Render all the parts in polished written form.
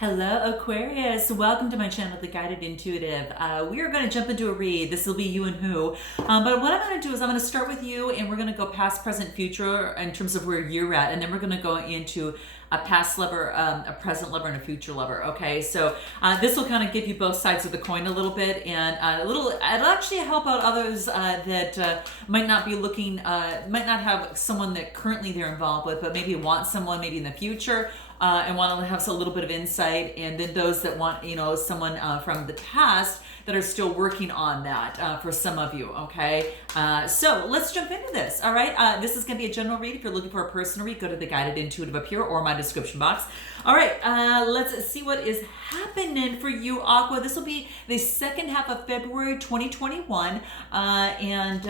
Hello, Aquarius. Welcome to my channel, The Guided Intuitive. We are going to jump into a read. This will be you and who. But what I'm going to do is I'm going to start with you, and we're going to go past, present, future in terms of where you're at, and then we're going to go into a past lover, a present lover, and a future lover. Okay, so this will kind of give you both sides of the coin a little bit, and it'll actually help out others that might not be looking, might not have someone that currently they're involved with, but maybe want someone maybe in the future. And want to have a little bit of insight, and then those that want, someone from the past that are still working on that for some of you, okay? So let's jump into this, all right? This is going to be a general read. If you're looking for a personal read, go to the Guided Intuitive up here or my description box. All right, let's see what is happening for you, Aqua. This will be the second half of February 2021, and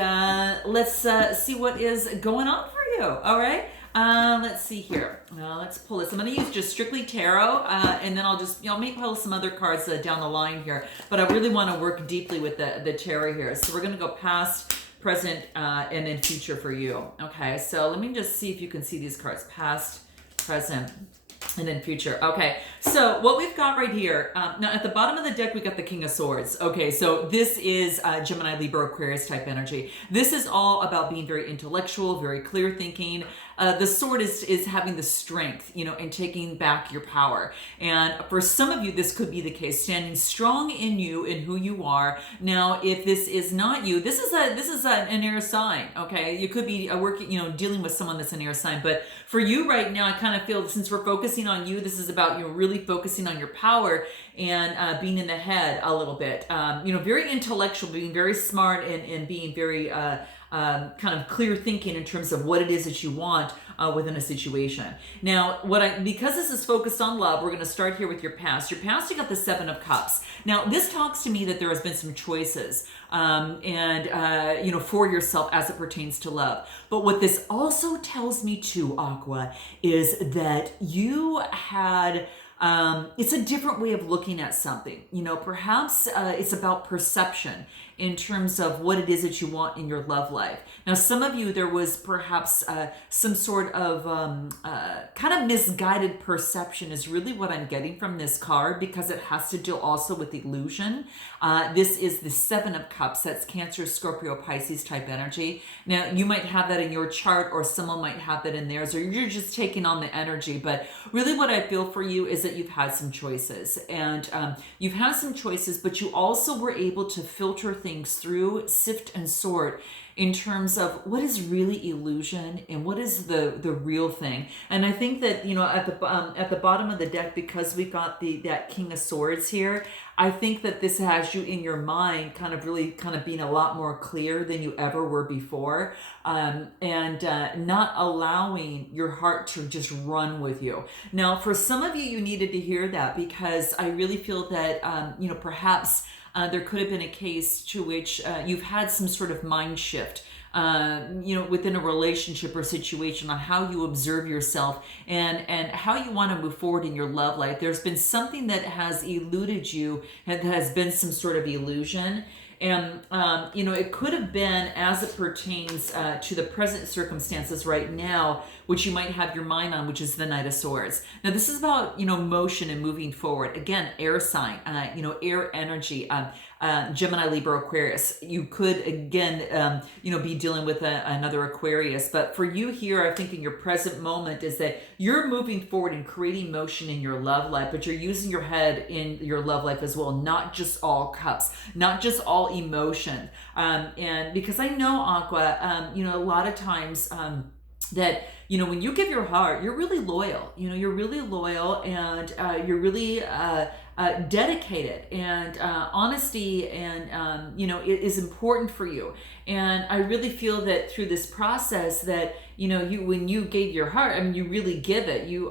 let's see what is going on for you, all right? Let's see here. Let's pull this. I'm going to use just strictly tarot, and then I'll just, maybe pull some other cards down the line here. But I really want to work deeply with the tarot here. So we're going to go past, present, and then future for you. Okay, so let me just see if you can see these cards. Past, present, and then future. Okay, so what we've got right here, now at the bottom of the deck, we got the King of Swords. Okay, so this is Gemini, Libra, Aquarius type energy. This is all about being very intellectual, very clear thinking. The sword is having the strength, and taking back your power. And for some of you, this could be the case, standing strong in you and who you are. Now, if this is not you, this is an air sign. Okay, you could be working, dealing with someone that's an air sign. But for you right now, I kind of feel since we're focusing on you, this is about really focusing on your power and being in the head a little bit. Very intellectual, being very smart, and being very kind of clear thinking in terms of what it is that you want within a situation. Now, because this is focused on love, we're going to start here with your past. Your past, you got the Seven of Cups. Now, this talks to me that there has been some choices, for yourself as it pertains to love. But what this also tells me too, Aqua, is that you had it's a different way of looking at something. Perhaps it's about perception in terms of what it is that you want in your love life. Now, some of you, there was perhaps some sort of kind of misguided perception is really what I'm getting from this card, because it has to deal also with illusion. This is the Seven of Cups. That's Cancer, Scorpio, Pisces type energy. Now, you might have that in your chart, or someone might have that in theirs, or you're just taking on the energy. But really what I feel for you is that you've had some choices, and you've had some choices, but you also were able to filter things through, sift and sort in terms of what is really illusion and what is the real thing. And I think that at the bottom of the deck, because we got that King of Swords here, I think that this has you in your mind kind of being a lot more clear than you ever were before, and not allowing your heart to just run with you. Now, for some of you, you needed to hear that, because I really feel that perhaps there could have been a case to which you've had some sort of mind shift, within a relationship or situation, on how you observe yourself and how you want to move forward in your love life. There's been something that has eluded you, and has been some sort of illusion. And, it could have been as it pertains to the present circumstances right now, which you might have your mind on, which is the Knight of Swords. Now, this is about, motion and moving forward. Again, air sign, air energy, Gemini, Libra, Aquarius. You could, again, be dealing with another Aquarius. But for you here, I think in your present moment is that you're moving forward and creating motion in your love life, but you're using your head in your love life as well, not just all cups, not just all emotion. And because I know, Aqua, a lot of times that, when you give your heart, you're really loyal. You're really loyal, and you're really dedicated, and honesty, and it is important for you. And I really feel that through this process that when you gave your heart, you really give it. You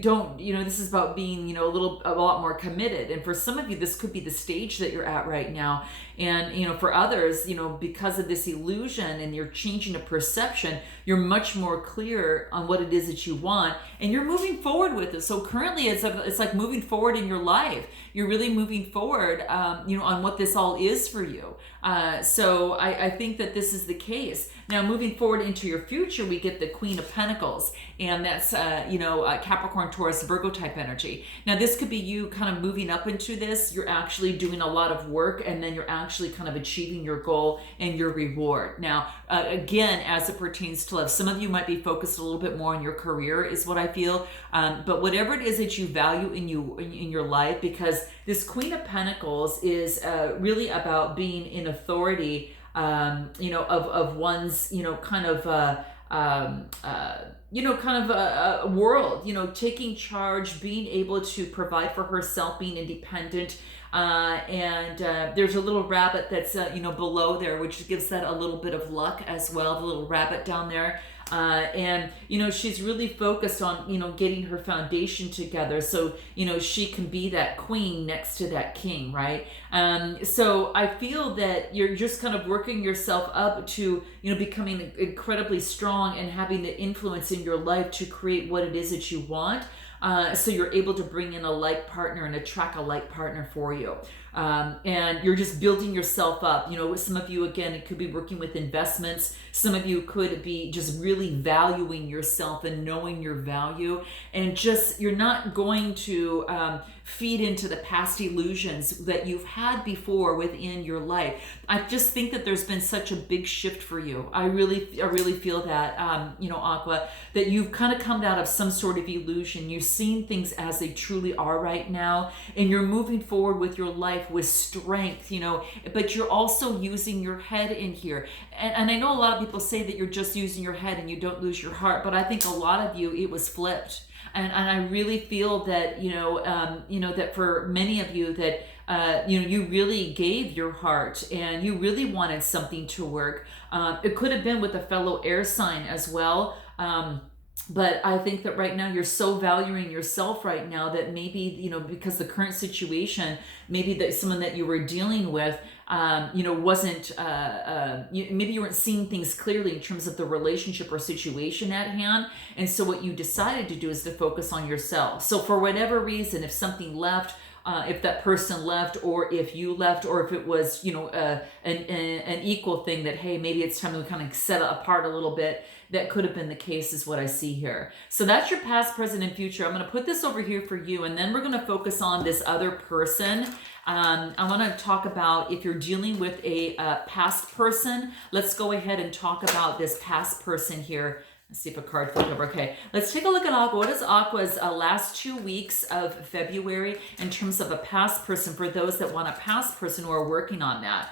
don't, this is about being, a lot more committed. And for some of you, this could be the stage that you're at right now. And, for others, because of this illusion and you're changing a perception, you're much more clear on what it is that you want, and you're moving forward with it. So currently it's like moving forward in your life. You're really moving forward, on what this all is for you. So I think that this is the case. Now, moving forward into into your future, we get the Queen of Pentacles, and that's Capricorn, Taurus, Virgo type energy. Now this could be you kind of moving up into this. You're actually doing a lot of work, and then you're actually kind of achieving your goal and your reward. Now again, as it pertains to love, some of you might be focused a little bit more on your career, is what I feel. But whatever it is that you value in your life, because this Queen of Pentacles is really about being in authority, of one's, kind of a world, taking charge, being able to provide for herself, being independent. And there's a little rabbit that's, below there, which gives that a little bit of luck as well, the little rabbit down there. And she's really focused on getting her foundation together, so she can be that queen next to that king, right? So I feel that you're just kind of working yourself up to becoming incredibly strong and having the influence in your life to create what it is that you want. So you're able to bring in a like partner and attract a like partner for you. And you're just building yourself up. Some of you, again, it could be working with investments. Some of you could be just really valuing yourself and knowing your value. And just, you're not going to feed into the past illusions that you've had before within your life. I just think that there's been such a big shift for you. I really feel that, Aqua, that you've kind of come out of some sort of illusion. You've seen things as they truly are right now, and you're moving forward with your life with strength, but you're also using your head in here. And I know a lot of people say that you're just using your head and you don't lose your heart, but I think a lot of you, it was flipped. And I really feel that, that for many of you that, you really gave your heart and you really wanted something to work. It could have been with a fellow air sign as well. But I think that right now you're so valuing yourself right now that maybe, because the current situation, maybe that someone that you were dealing with, wasn't, maybe you weren't seeing things clearly in terms of the relationship or situation at hand. And so what you decided to do is to focus on yourself. So for whatever reason, if something left, if that person left, or if you left, or if it was, an equal thing that, hey, maybe it's time to kind of set it apart a little bit, that could have been the case, is what I see here. So that's your past, present, and future. I'm going to put this over here for you, and then we're going to focus on this other person. I want to talk about if you're dealing with a past person. Let's go ahead and talk about this past person here. Let's see if a card flipped over. Okay, let's take a look at Aqua. What is Aqua's last 2 weeks of February in terms of a past person for those that want a past person who are working on that?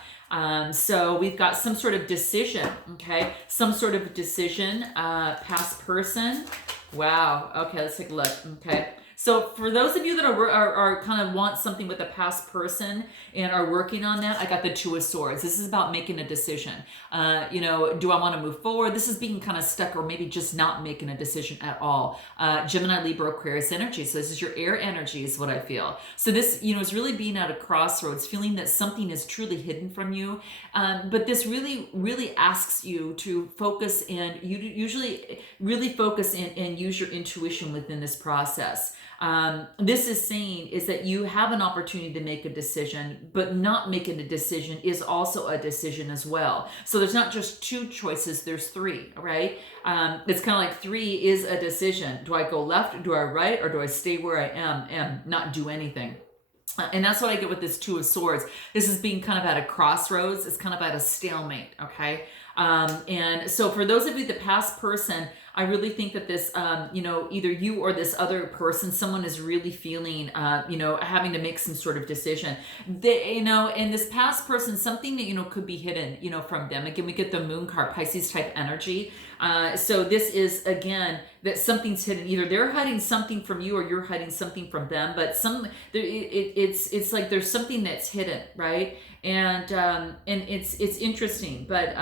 So we've got some sort of decision, okay? Some sort of decision, past person. Wow. Okay, let's take a look. Okay. So for those of you that are kind of want something with a past person and are working on that, I got the Two of Swords. This is about making a decision. Do I want to move forward? This is being kind of stuck, or maybe just not making a decision at all. Gemini, Libra, Aquarius energy. So this is your air energy is what I feel. So this, is really being at a crossroads, feeling that something is truly hidden from you. But this really, really asks you to focus, and you usually really focus and use your intuition within this process. This is saying is that you have an opportunity to make a decision, but not making a decision is also a decision as well. So there's not just two choices, there's three, right? It's kind of like three is a decision. Do I go left, do I right, or do I stay where I am and not do anything? And that's what I get with this Two of Swords. This is being kind of at a crossroads. It's kind of at a stalemate, okay? And so for those of you, the past person, I really think that this, either you or this other person, someone is really feeling, having to make some sort of decision. And this past person, something that, could be hidden, from them. Again, we get the Moon card, Pisces type energy. So this is, again, that something's hidden. Either they're hiding something from you or you're hiding something from them. But it's like there's something that's hidden, right? And it's interesting, but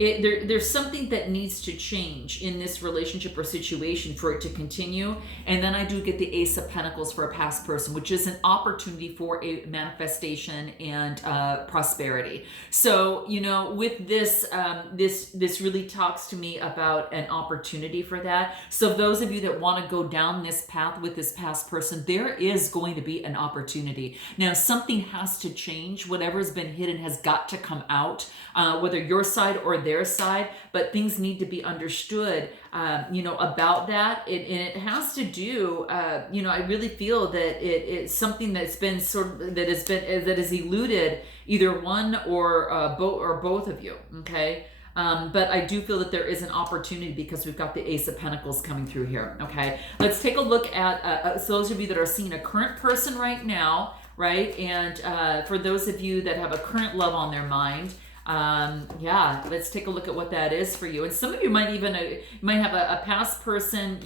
there's something that needs to change in this relationship or situation for it to continue. And then I do get the Ace of Pentacles for a past person, which is an opportunity for a manifestation and prosperity. So, with this, this really talks to me about an opportunity for that. So those of you that want to go down this path with this past person, there is going to be an opportunity. Now, something has to change. Whatever's been hidden has got to come out, whether your side or their side, but things need to be understood, about that. And it has to do, I really feel that it's something that's been that has eluded either one or both of you. Okay. But I do feel that there is an opportunity because we've got the Ace of Pentacles coming through here. Okay, let's take a look at so those of you that are seeing a current person right now, right? And for those of you that have a current love on their mind, let's take a look at what that is for you. And some of you might even might have a past person,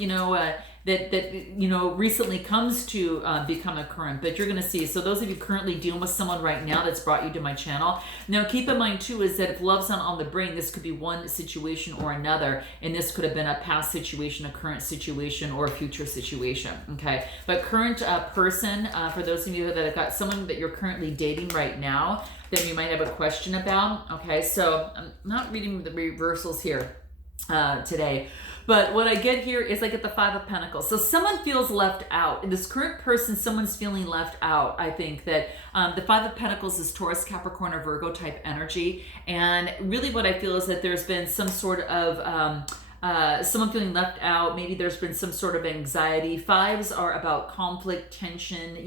that recently comes to become a current, but you're going to see. So those of you currently dealing with someone right now that's brought you to my channel, now keep in mind too is that if love's not on the brain, this could be one situation or another, and this could have been a past situation, a current situation, or a future situation. Okay, but current person, for those of you that have got someone that you're currently dating right now that you might have a question about. Okay, so I'm not reading the reversals here today, but what I get here is I get the Five of Pentacles. So someone feels left out. In this current person, someone's feeling left out. I think that the Five of Pentacles is Taurus, Capricorn, or Virgo type energy. And really what I feel is that there's been some sort of someone feeling left out. Maybe there's been some sort of anxiety. Fives are about conflict, tension,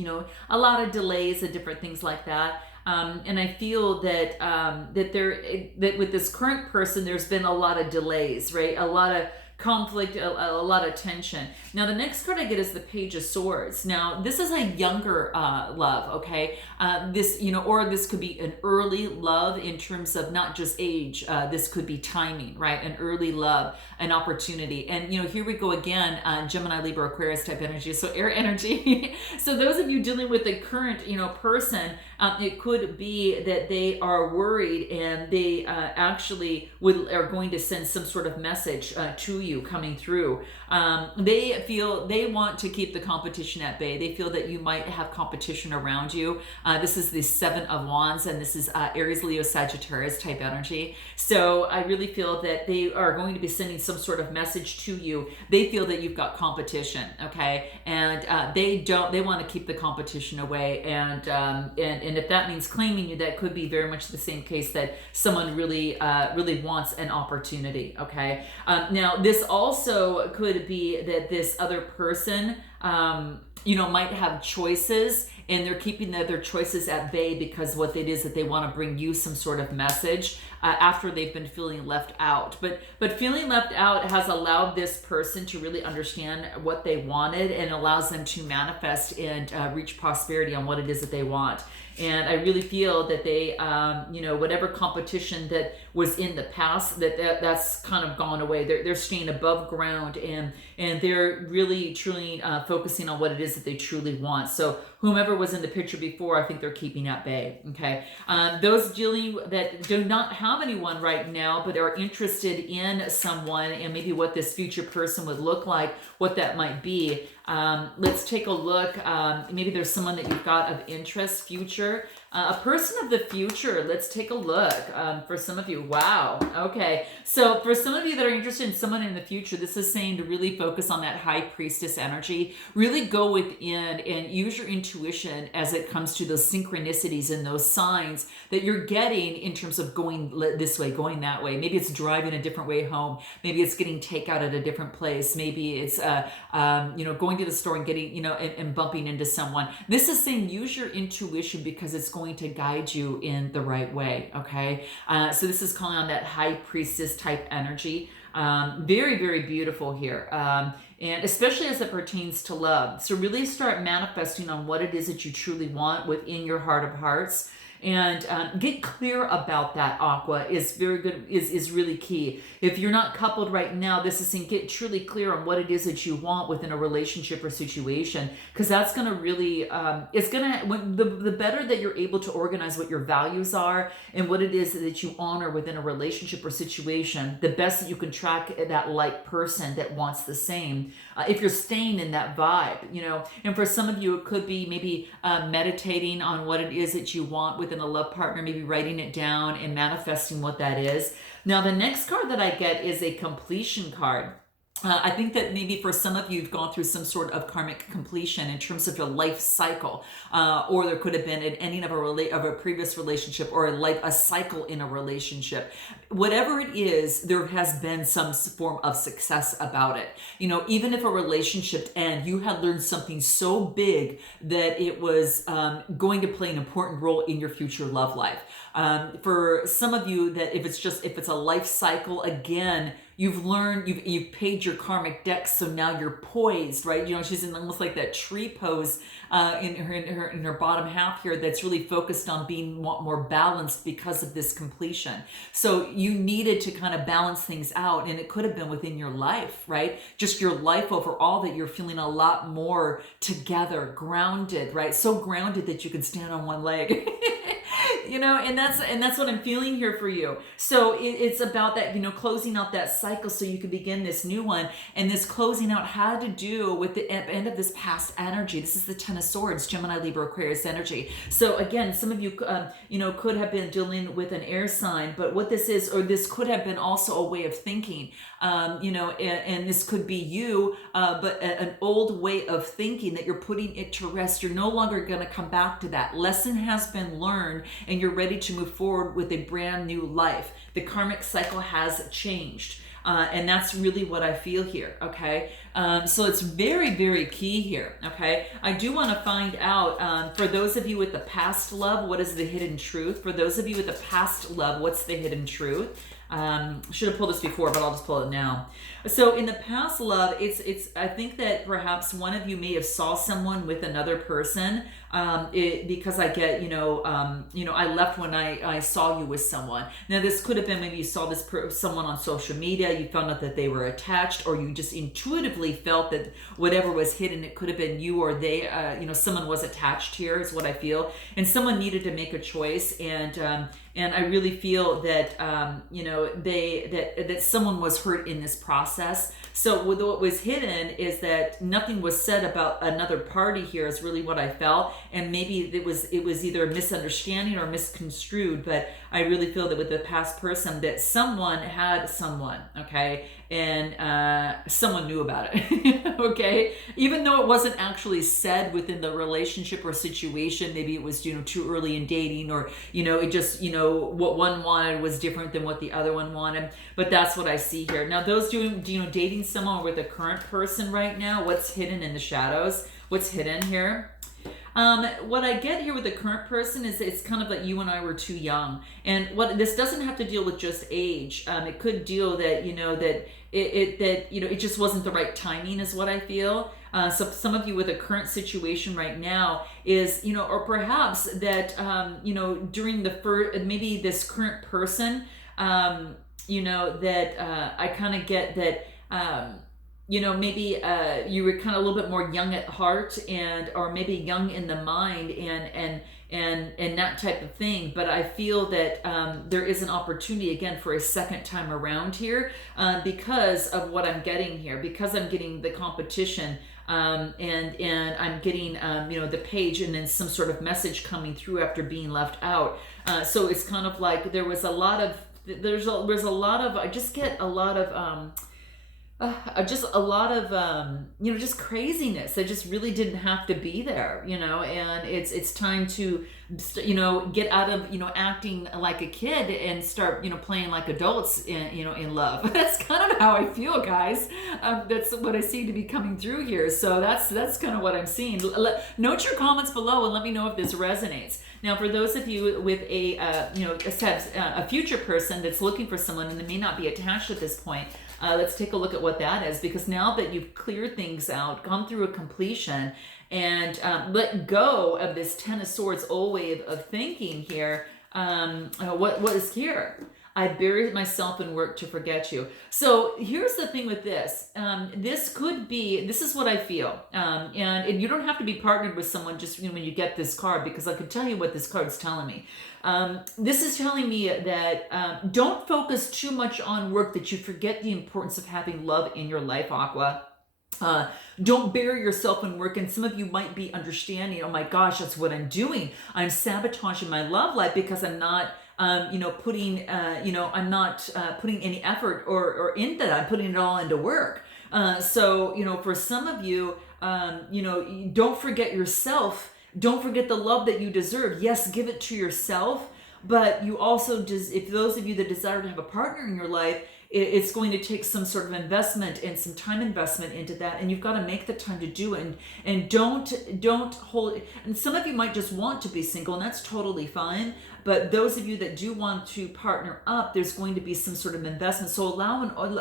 a lot of delays and different things like that. And I feel that that with this current person, there's been a lot of delays, right? A lot of conflict, a lot of tension. Now, the next card I get is the Page of Swords. Now, this is a younger love, okay? Or this could be an early love in terms of not just age. This could be timing, right? An early love, an opportunity. And, here we go again, Gemini, Libra, Aquarius type energy. So air energy. So those of you dealing with the current, person, it could be that they are worried and they actually are going to send some sort of message to you coming through. They feel they want to keep the competition at bay. They feel that you might have competition around you. This is the Seven of Wands, and this is Aries, Leo, Sagittarius type energy. So I really feel that they are going to be sending some sort of message to you. They feel that you've got competition, okay, and they want to keep the competition away. And if that means claiming you, that could be very much the same case that someone really wants an opportunity. Okay, now this also could be that this other person, might have choices, and they're keeping their choices at bay because what it is that they want to bring you some sort of message after they've been feeling left out. But feeling left out has allowed this person to really understand what they wanted, and allows them to manifest and reach prosperity on what it is that they want. And I really feel that they, whatever competition that was in the past, that's kind of gone away. They're staying above ground, and they're really truly focusing on what it is that they truly want. So whomever was in the picture before, I think they're keeping at bay. Okay, those dealing that do not have anyone right now, but are interested in someone and maybe what this future person would look like, what that might be. Let's take a look. Maybe there's someone that you've got of interest, future. A person of the future. Let's take a look. For some of you, wow. Okay, so for some of you that are interested in someone in the future, this is saying to really focus on that High Priestess energy. Really go within and use your intuition as it comes to those synchronicities and those signs that you're getting in terms of going this way, going that way. Maybe it's driving a different way home. Maybe it's getting takeout at a different place. Maybe it's going to the store and getting and bumping into someone. This is saying use your intuition because it's going to guide you in the right way. Okay, so this is calling on that High Priestess type energy. Very, very beautiful here, and especially as it pertains to love. So really start manifesting on what it is that you truly want within your heart of hearts. And get clear about that, Aqua, is very good, is really key. If you're not coupled right now, this is saying get truly clear on what it is that you want within a relationship or situation, because that's going to really, the better that you're able to organize what your values are and what it is that you honor within a relationship or situation, the best that you can track that like person that wants the same. If you're staying in that vibe, and for some of you, it could be maybe meditating on what it is that you want within a love partner, maybe writing it down and manifesting what that is. Now, the next card that I get is a completion card. I think that maybe for some of you, you've gone through some sort of karmic completion in terms of your life cycle, or there could have been an ending of a previous relationship, or a cycle in a relationship. Whatever it is, there has been some form of success about it. You know, even if a relationship ends, you had learned something so big that it was going to play an important role in your future love life. For some of you, that if it's a life cycle, again, you've learned, you've paid your karmic debt, so now you're poised, right? You know, she's in almost like that tree pose in her bottom half here, that's really focused on being more balanced because of this completion. So you needed to kind of balance things out, and it could have been within your life, right? Just your life overall, that you're feeling a lot more together, grounded, right? So grounded that you can stand on one leg. You know, and that's what I'm feeling here for you. So it's about that, you know, closing out that cycle so you can begin this new one. And this closing out had to do with the end of this past energy. This is the Ten of Swords, Gemini, Libra, Aquarius energy. So again, some of you, you know, could have been dealing with an air sign, but what this is, or this could have been also a way of thinking, you know, and this could be you, but an old way of thinking that you're putting it to rest. You're no longer going to come back to that. Lesson has been learned, and you're ready to move forward with a brand new life. The karmic cycle has changed. And that's really what I feel here, okay? So it's very, very key here, okay? I do want to find out, for those of you with the past love, what is the hidden truth? For those of you with the past love, what's the hidden truth? Should have pulled this before, but I'll just pull it now. So in the past love, it's I think that perhaps one of you may have saw someone with another person, because I get, you know, I left when I saw you with someone. Now this could have been maybe you saw someone on social media, you found out that they were attached, or you just intuitively felt that whatever was hidden, it could have been you or they, you know, someone was attached here is what I feel. And someone needed to make a choice, and I really feel that, you know, that someone was hurt in this process. So what was hidden is that nothing was said about another party here is really what I felt. And maybe it was either a misunderstanding or misconstrued, but I really feel that with the past person, that someone had someone, okay? And someone knew about it, okay? Even though it wasn't actually said within the relationship or situation, maybe it was, you know, too early in dating, or, you know, it just, you know, what one wanted was different than what the other one wanted. But that's what I see here. Now, those doing, you know, dating someone with a current person right now, what's hidden in the shadows? What's hidden here? What I get here with the current person is it's kind of like you and I were too young. And what this doesn't have to deal with just age. It could deal that, you know, that it just wasn't the right timing is what I feel. So some of you with a current situation right now is, you know, or perhaps that, you know, during the first, maybe this current person, you know, that I kind of get that, you know, maybe you were kind of a little bit more young at heart, and or maybe young in the mind, and that type of thing. But I feel that there is an opportunity again for a second time around here, because of what I'm getting here, because I'm getting the competition, and I'm getting you know, the page, and then some sort of message coming through after being left out. So it's kind of like there was a lot of I just get a lot of just a lot of you know, just craziness that just really didn't have to be there, you know. And it's time to, you know, get out of, you know, acting like a kid and start, you know, playing like adults in, you know, in love. That's kind of how I feel, guys. That's what I see to be coming through here. So that's kind of what I'm seeing. Note your comments below and let me know if this resonates. Now, for those of you with a you know, a future person that's looking for someone and they may not be attached at this point, let's take a look at what that is, because now that you've cleared things out, gone through a completion, and let go of this Ten of Swords old way of thinking here, what is here? I buried myself in work to forget you. So here's the thing with this. This is what I feel. And you don't have to be partnered with someone just, you know, when you get this card, because I can tell you what this card's telling me. This is telling me that don't focus too much on work, that you forget the importance of having love in your life, Aqua. Don't bury yourself in work. And some of you might be understanding, oh my gosh, that's what I'm doing. I'm sabotaging my love life because I'm not you know, putting, you know, I'm not putting any effort or into that. I'm putting it all into work. So, for some of you, don't forget yourself. Don't forget the love that you deserve. Yes, give it to yourself, but you also just, if those of you that desire to have a partner in your life, it's going to take some sort of investment and some time investment into that, and you've got to make the time to do it. And don't hold. And some of you might just want to be single, and that's totally fine. But those of you that do want to partner up, there's going to be some sort of investment. So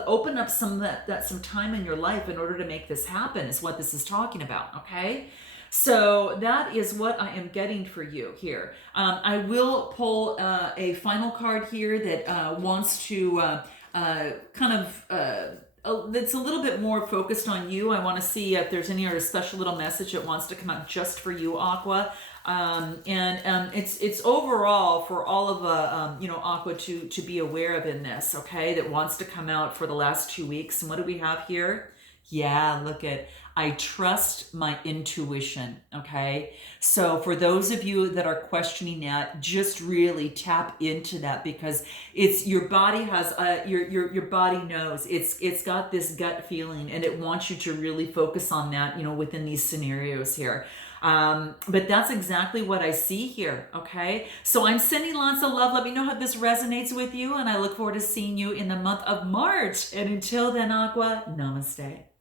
open up some of that some time in your life in order to make this happen. Is what this is talking about. Okay. So that is what I am getting for you here. I will pull a final card here that wants to that's a little bit more focused on you. I want to see if there's any other special little message that wants to come out just for you, Aqua. It's overall for all of Aqua to be aware of in this, okay? That wants to come out for the last 2 weeks. And what do we have here? Yeah, look at, I trust my intuition, okay? So for those of you that are questioning that, just really tap into that, because it's your body has your body knows. It's got this gut feeling, and it wants you to really focus on that, within these scenarios here. But that's exactly what I see here, okay? So I'm sending lots of love. Let me know how this resonates with you, and I look forward to seeing you in the month of March. And until then, Aqua, namaste.